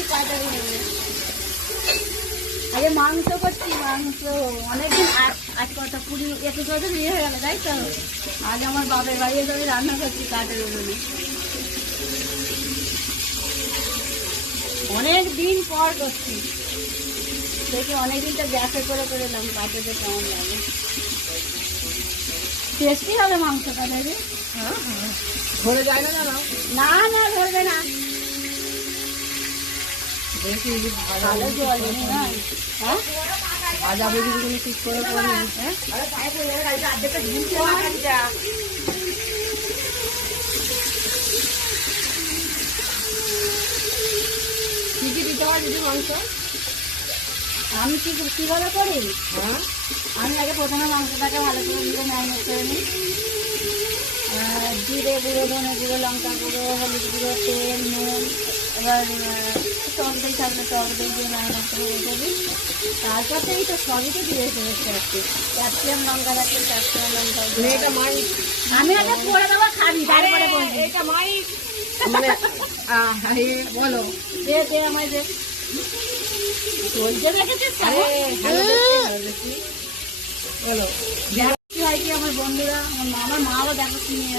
করছি কাটা রুটি। আগে মাংস করছি, মাংস অনেকদিন আজ কত 20-21 বছর বিয়ে হয়ে গেল, তাই তো। আজ আমার বাপের বাড়ি এসে আমি রান্না করছি কাটা রুটি। অনেক দিন পর করছি, দেখি অনেকদিন তো গ্যাসে করে এলাম কাটাতে কেমন লাগে। টেস্টি হবে মাংসটা দেখি। ধরে যায় না জানো? না না ধরবে না, দেখি ভালো জল নেই না। হ্যাঁ ভাজা ভুজি গুলো ঠিক করে করে হ্যাঁ কি কি দিতে হয় দিদি মাংস? আমি কিভাবে করি, হ্যাঁ আমি আগে প্রথমে মাংসটাকে ভালো করে দিয়ে ম্যারিনেট করে নিই। জিরে গুঁড়ো, ধনে গুঁড়ো, লঙ্কা গুঁড়ো, হলুদ গুঁড়ো, তেল, নুন, এবার টক দই থাকলে টক দই দিয়ে ম্যারিনেট করে রেখে দিই। তারপর তো এই তো সবই তো দিয়ে ফেলেছি আর কি, ক্যাপসিকাম লঙ্কা থাকলে ক্যাপসিকাম লঙ্কা মানে এটা মাই আমি আগে পরে দেবো, খাবি তারপরে বলবি। এটা মাই মানে বলো দে দে আমায় দে, চলছে দেখেছিস আরে কেমন? ভালো দেখি বলো কি হয় কি আমার বন্ধুরা, আমার মাও দেখো কি নিয়ে